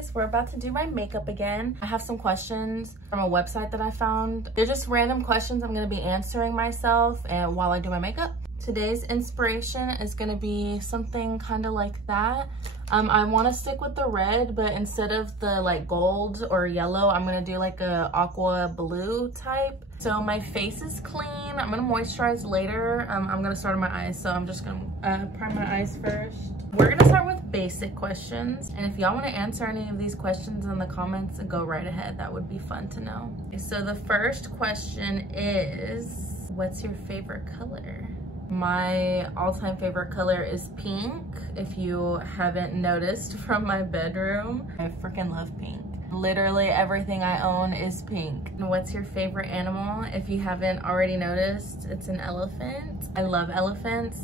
guys, we're about to do my makeup again. I have some questions from a website that I found. They're just random questions I'm gonna be answering myself and while I do my makeup. Today's inspiration is gonna be something kind of like that. I want to stick with the red, but instead of the like gold or yellow, I'm gonna do like a aqua blue type. So my face is clean. I'm gonna moisturize later. I'm gonna start on my eyes, so I'm just gonna prime my eyes first. We're gonna start with basic questions, and if y'all want to answer any of these questions in the comments, go right ahead. That would be fun to know. Okay, so the first question is, what's your favorite color? My all-time favorite color is pink, if you haven't noticed from my bedroom. I freaking love pink. Literally everything I own is pink. And what's your favorite animal? If you haven't already noticed, it's an elephant. I love elephants.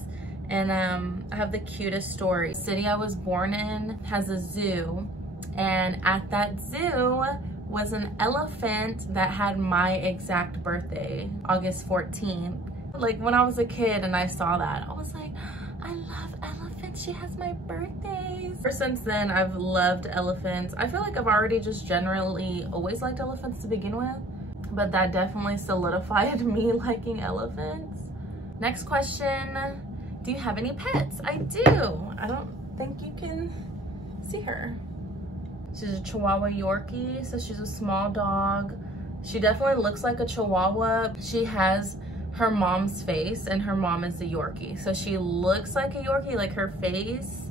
And I have the cutest story. The city I was born in has a zoo, and at that zoo was an elephant that had my exact birthday, August 14th. Like when I was a kid and I saw that, I was like, I love elephants, she has my birthday. Ever since then, I've loved elephants. I feel like I've already just generally always liked elephants to begin with, but that definitely solidified me liking elephants. Next question, do you have any pets? I do. I don't think you can see her. She's a Chihuahua Yorkie, so she's a small dog. She definitely looks like a Chihuahua. She has her mom's face, and her mom is a Yorkie. So she looks like a Yorkie, like her face,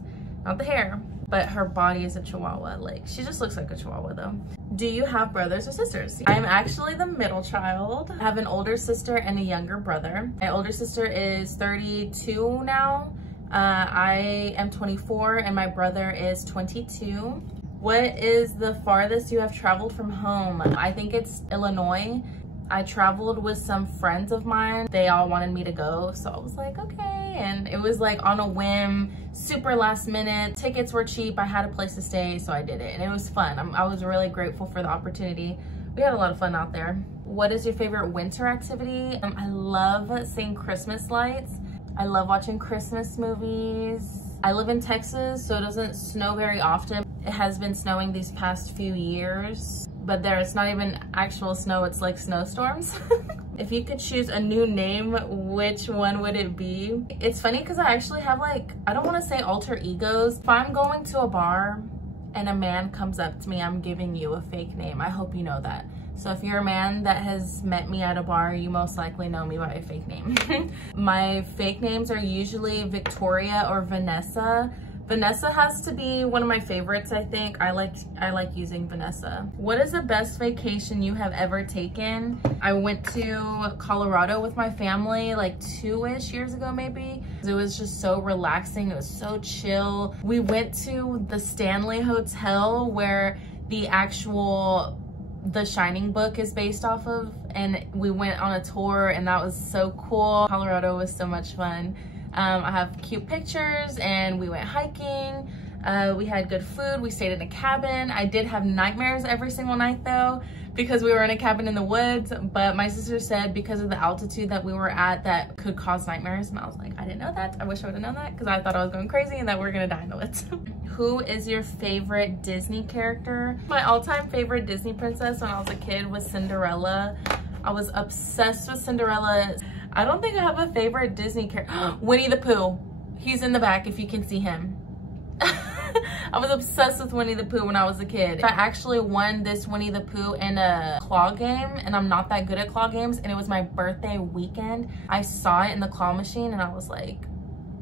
not the hair, but her body is a Chihuahua. Like, she just looks like a Chihuahua though. Do you have brothers or sisters? I'm actually the middle child. I have an older sister and a younger brother. My older sister is 32 now. I am 24 and my brother is 22. What is the farthest you have traveled from home? I think it's Illinois. I traveled with some friends of mine. They all wanted me to go, so I was like, okay. And it was like on a whim, super last minute. Tickets were cheap, I had a place to stay, so I did it. And it was fun. I was really grateful for the opportunity. We had a lot of fun out there. What is your favorite winter activity? I love seeing Christmas lights. I love watching Christmas movies. I live in Texas, so it doesn't snow very often. It has been snowing these past few years, but it's not even actual snow, it's like snowstorms. If you could choose a new name, which one would it be? It's funny because I actually have like, I don't want to say alter egos. If I'm going to a bar and a man comes up to me, I'm giving you a fake name. I hope you know that. So if you're a man that has met me at a bar, you most likely know me by a fake name. My fake names are usually Victoria or Vanessa. Vanessa has to be one of my favorites, I think. I like using Vanessa. What is the best vacation you have ever taken? I went to Colorado with my family like 2-ish years ago maybe. It was just so relaxing, it was so chill. We went to the Stanley Hotel where the actual The Shining book is based off of, and we went on a tour and that was so cool. Colorado was so much fun. I have cute pictures and we went hiking. We had good food. We stayed in a cabin. I did have nightmares every single night though, because we were in a cabin in the woods, but my sister said because of the altitude that we were at that could cause nightmares. And I was like, I didn't know that. I wish I would have known that because I thought I was going crazy and that we were gonna die in the woods. Who is your favorite Disney character? My all-time favorite Disney princess when I was a kid was Cinderella. I was obsessed with Cinderella. I don't think I have a favorite Disney character. Winnie the Pooh. He's in the back if you can see him. I was obsessed with Winnie the Pooh when I was a kid. I actually won this Winnie the Pooh in a claw game, and I'm not that good at claw games, and it was my birthday weekend. I saw it in the claw machine and I was like,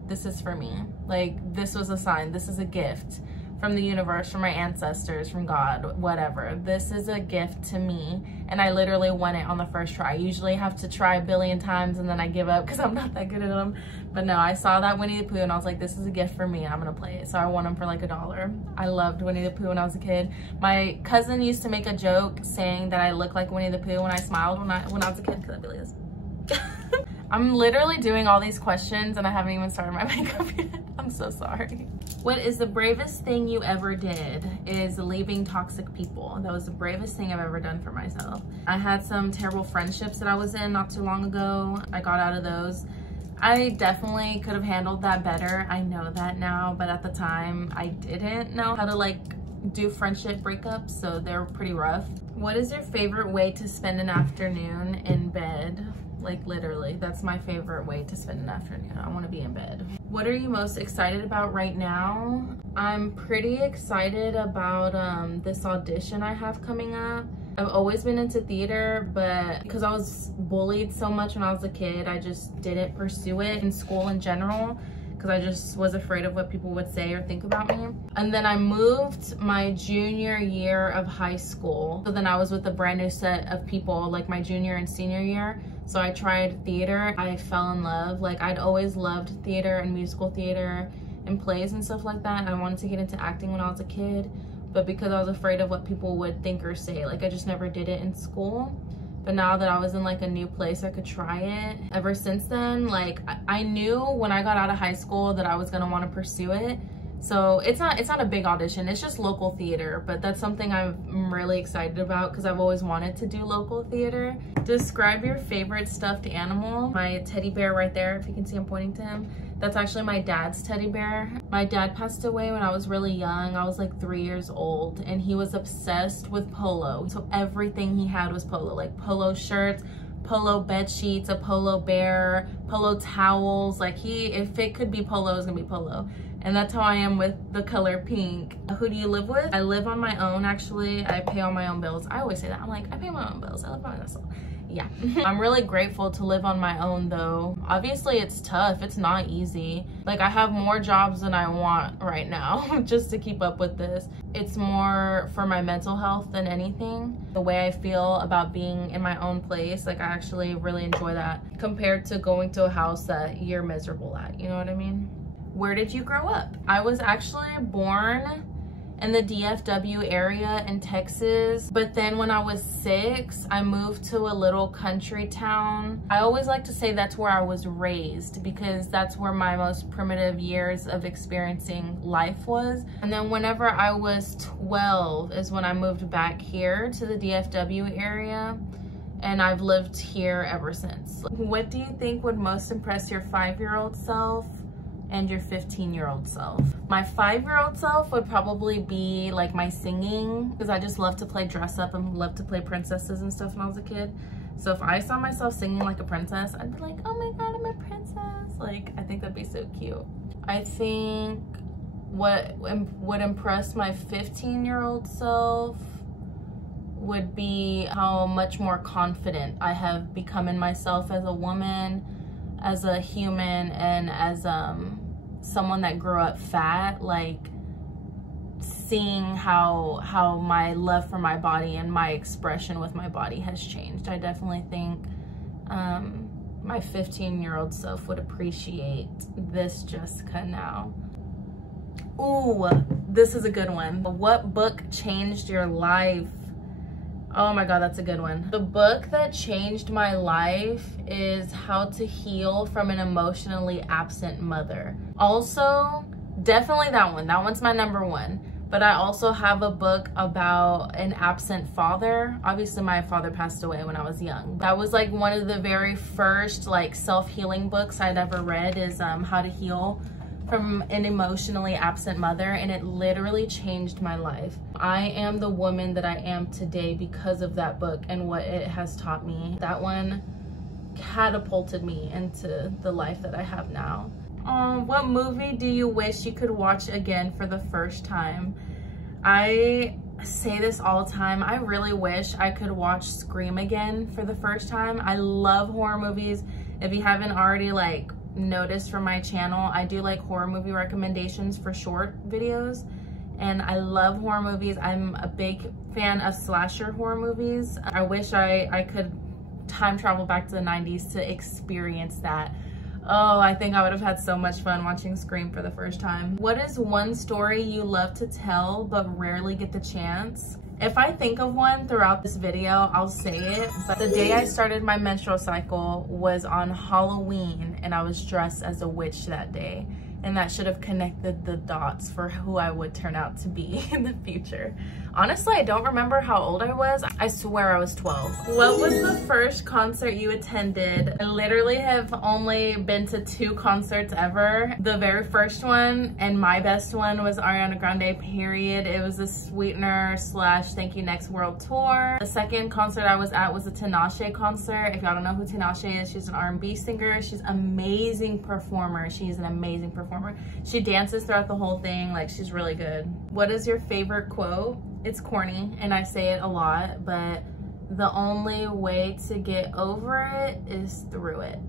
this is for me. Like, this was a sign. This is a gift from the universe, from my ancestors, from God, whatever. This is a gift to me. And I literally won it on the first try. I usually have to try a billion times and then I give up because I'm not that good at them. But no, I saw that Winnie the Pooh and I was like, this is a gift for me. I'm gonna play it. So I won them for like $1. I loved Winnie the Pooh when I was a kid. My cousin used to make a joke saying that I look like Winnie the Pooh when I smiled when I was a kid, because I'd be like this. I'm literally doing all these questions and I haven't even started my makeup yet. I'm so sorry. What is the bravest thing you ever did? Is leaving toxic people. That was the bravest thing I've ever done for myself. I had some terrible friendships that I was in not too long ago. I got out of those. I definitely could have handled that better. I know that now, but at the time I didn't know how to like do friendship breakups, so they're pretty rough. What is your favorite way to spend an afternoon in bed? Like literally, that's my favorite way to spend an afternoon. I want to be in bed. What are you most excited about right now? I'm pretty excited about this audition I have coming up. I've always been into theater, but because I was bullied so much when I was a kid, I just didn't pursue it in school in general, because I just was afraid of what people would say or think about me. And then I moved my junior year of high school. So then I was with a brand new set of people like my junior and senior year. So I tried theater. I fell in love. Like, I'd always loved theater and musical theater and plays and stuff like that. I wanted to get into acting when I was a kid, but because I was afraid of what people would think or say, like I just never did it in school. But now that I was in like a new place, I could try it. Ever since then, like I knew when I got out of high school that I was gonna want to pursue it. So it's not a big audition, it's just local theater, but that's something I'm really excited about because I've always wanted to do local theater. Describe your favorite stuffed animal. My teddy bear right there, if you can see I'm pointing to him, that's actually my dad's teddy bear. My dad passed away when I was really young. I was like 3 years old, and he was obsessed with polo. So everything he had was polo, like polo shirts, polo bed sheets, a polo bear, polo towels. Like if it could be polo, it's gonna be polo. And that's how I am with the color pink. Who do you live with? I live on my own, actually. I pay all my own bills. I always say that. I'm like, I pay my own bills. I live by myself. Yeah. I'm really grateful to live on my own though. Obviously it's tough. It's not easy. Like, I have more jobs than I want right now just to keep up with this. It's more for my mental health than anything. The way I feel about being in my own place, like I actually really enjoy that compared to going to a house that you're miserable at. You know what I mean? Where did you grow up? I was actually born in the DFW area in Texas, but then when I was 6, I moved to a little country town. I always like to say that's where I was raised because that's where my most primitive years of experiencing life was. And then whenever I was 12 is when I moved back here to the DFW area, and I've lived here ever since. What do you think would most impress your 5-year-old self and your 15-year-old self? My 5-year-old self would probably be like my singing, because I just love to play dress up and love to play princesses and stuff when I was a kid. So if I saw myself singing like a princess, I'd be like, oh my god, I'm a princess. Like, I think that'd be so cute. I think what would impress my 15-year-old self would be how much more confident I have become in myself as a woman, as a human, and as someone that grew up fat. Like, seeing how my love for my body and my expression with my body has changed. I definitely think my 15-year-old self would appreciate this Jessica now. Ooh, this is a good one. What book changed your life? Oh my god, that's a good one. The book that changed my life is How to Heal from an Emotionally Absent Mother. Also, definitely that one. That one's my #1. But I also have a book about an absent father. Obviously, my father passed away when I was young. That was like one of the very first like self-healing books I'd ever read, is How to Heal from an Emotionally Absent Mother, and it literally changed my life. I am the woman that I am today because of that book and what it has taught me. That one catapulted me into the life that I have now. What movie do you wish you could watch again for the first time? I say this all the time. I really wish I could watch Scream again for the first time. I love horror movies. If you haven't already like noticed from my channel, I do like horror movie recommendations for short videos, and I love horror movies. I'm a big fan of slasher horror movies. I wish I could time travel back to the 90s to experience that. Oh, I think I would have had so much fun watching Scream for the first time. What is one story you love to tell but rarely get the chance? If I think of one throughout this video, I'll say it. But the day I started my menstrual cycle was on Halloween, and I was dressed as a witch that day. And that should have connected the dots for who I would turn out to be in the future. Honestly, I don't remember how old I was. I swear I was 12. What was the first concert you attended? I literally have only been to 2 concerts ever. The very first one and my best one was Ariana Grande, period. It was a Sweetener / Thank You Next World Tour. The second concert I was at was a Tinashe concert. If y'all don't know who Tinashe is, she's an R&B singer. She's an amazing performer. She's an amazing performer. She dances throughout the whole thing. Like, she's really good. What is your favorite quote? It's corny and I say it a lot, but the only way to get over it is through it.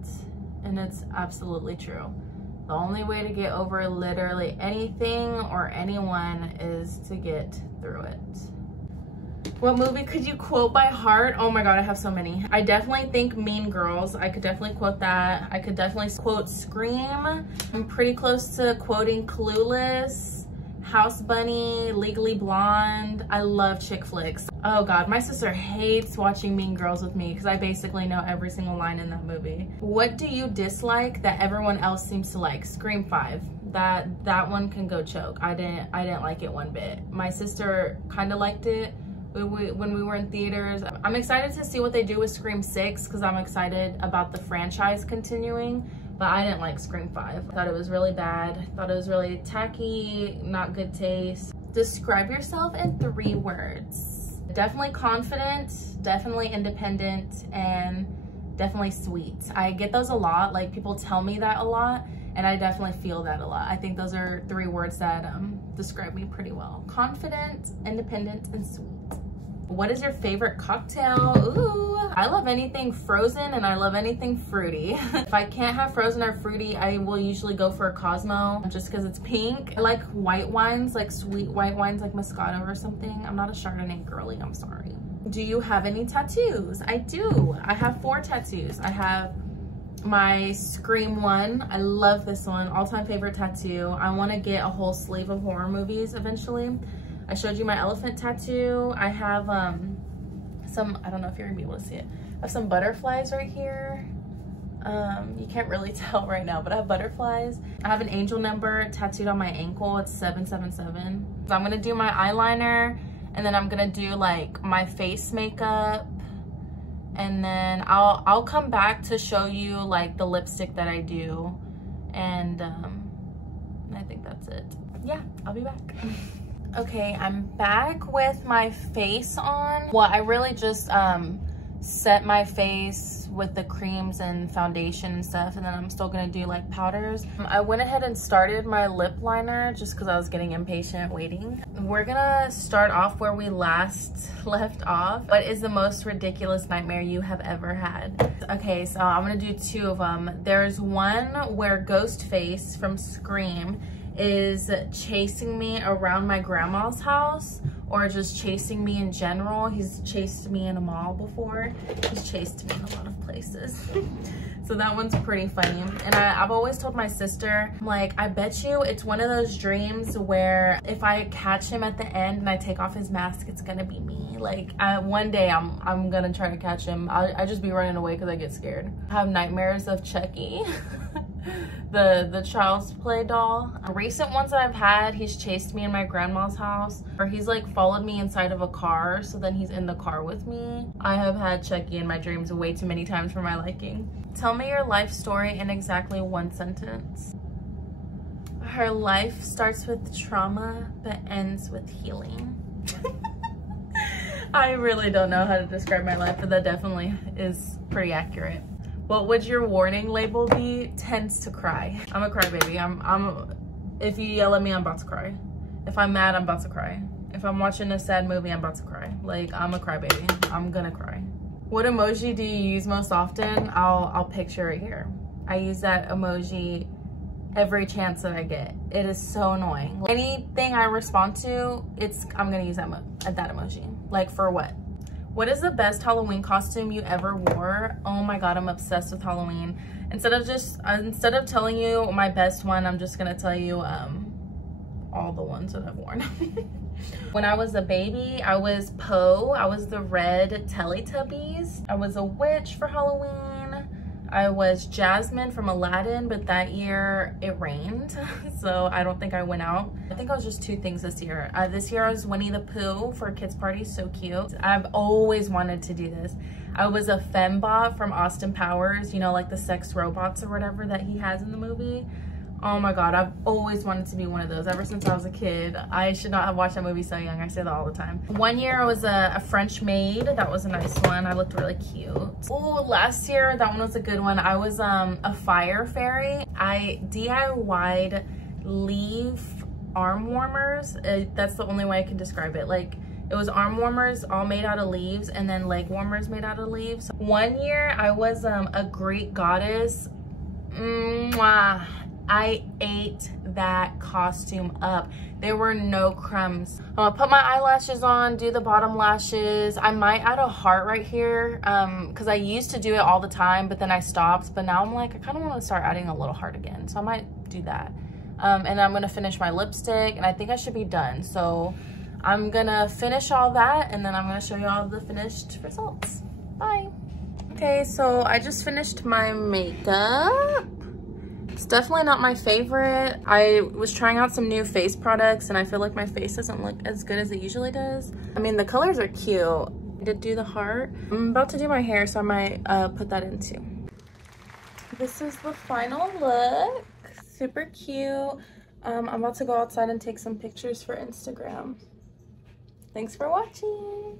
And it's absolutely true. The only way to get over literally anything or anyone is to get through it. What movie could you quote by heart? Oh my God, I have so many. I definitely think Mean Girls. I could definitely quote that. I could definitely quote Scream. I'm pretty close to quoting Clueless, House Bunny, Legally Blonde. I love chick flicks. Oh God, my sister hates watching Mean Girls with me because I basically know every single line in that movie. What do you dislike that everyone else seems to like? Scream 5. That one can go choke. I didn't like it one bit. My sister kind of liked it when we were in theaters. I'm excited to see what they do with Scream 6 because I'm excited about the franchise continuing. But I didn't like Scream 5. I thought it was really bad. I thought it was really tacky, not good taste. Describe yourself in 3 words. Definitely confident, definitely independent, and definitely sweet. I get those a lot. Like, people tell me that a lot, and I definitely feel that a lot. I think those are 3 words that describe me pretty well. Confident, independent, and sweet. What is your favorite cocktail? Ooh, I love anything frozen and I love anything fruity. If I can't have frozen or fruity, I will usually go for a Cosmo just because it's pink. I like white wines, like sweet white wines like Moscato or something. I'm not a Chardonnay girly, I'm sorry. Do you have any tattoos? I do. I have 4 tattoos. I have my Scream one. I love this one, all-time favorite tattoo. I want to get a whole sleeve of horror movies eventually. I showed you my elephant tattoo. I have some, I don't know if you're gonna be able to see it. I have some butterflies right here. You can't really tell right now, but I have butterflies. I have an angel number tattooed on my ankle. It's 777. So I'm gonna do my eyeliner, and then I'm gonna do like my face makeup, and then I'll come back to show you like the lipstick that I do, and I think that's it. Yeah, I'll be back. Okay, I'm back with my face on. Well, I really just set my face with the creams and foundation and stuff, and then I'm still gonna do like powders. I went ahead and started my lip liner just because I was getting impatient waiting. We're gonna start off where we last left off. What is the most ridiculous nightmare you have ever had? Okay, so I'm gonna do 2 of them. There's one where Ghostface from Scream is chasing me around my grandma's house, or just chasing me in general. He's chased me in a mall before. He's chased me in a lot of places. So that one's pretty funny. And I've always told my sister, I'm like, I bet you it's one of those dreams where if I catch him at the end and I take off his mask, it's gonna be me. Like, one day I'm gonna try to catch him. I just be running away because I get scared. I have nightmares of Chucky. the Child's Play doll. Recent ones that I've had, he's chased me in my grandma's house, or he's like followed me inside of a car, so then he's in the car with me. I have had Chucky in my dreams way too many times for my liking. Tell me your life story in exactly 1 sentence. Her life starts with trauma but ends with healing. I really don't know how to describe my life, but that definitely is pretty accurate. What would your warning label be? Tends to cry. I'm a crybaby. If you yell at me, I'm about to cry. If I'm mad, I'm about to cry. If I'm watching a sad movie, I'm about to cry. Like, I'm a crybaby. I'm gonna cry. What emoji do you use most often? I'll picture it here. I use that emoji every chance that I get. It is so annoying. Anything I respond to, I'm gonna use that emoji. Like, for what? What is the best Halloween costume you ever wore? Oh my God, I'm obsessed with Halloween. Instead of telling you my best one, I'm just gonna tell you all the ones that I've worn. When I was a baby, I was Poe. I was the red Teletubbies. I was a witch for Halloween. I was Jasmine from Aladdin, but that year it rained, so I don't think I went out. I think I was just 2 things this year. This year I was Winnie the Pooh for a kids party, so cute. I've always wanted to do this. I was a fembot from Austin Powers, you know, like the sex robots or whatever that he has in the movie. Oh my God, I've always wanted to be one of those ever since I was a kid. I should not have watched that movie so young. I say that all the time. One year I was a French maid. That was a nice one. I looked really cute. Oh, last year, that one was a good one. I was a fire fairy. I DIY'd leaf arm warmers. That's the only way I can describe it. Like, it was arm warmers all made out of leaves and then leg warmers made out of leaves. One year I was a Greek goddess. Mwah. I ate that costume up. There were no crumbs. I'm gonna put my eyelashes on, do the bottom lashes. I might add a heart right here because I used to do it all the time, but then I stopped. But now I'm like, I kind of want to start adding a little heart again. So I might do that. And I'm gonna finish my lipstick and I think I should be done. So I'm gonna finish all that and then I'm gonna show you all the finished results. Bye. Okay, so I just finished my makeup. It's definitely not my favorite. I was trying out some new face products and I feel like my face doesn't look as good as it usually does. I mean, the colors are cute. I did do the heart. I'm about to do my hair, so I might put that in too. This is the final look. Super cute. I'm about to go outside and take some pictures for Instagram. Thanks for watching.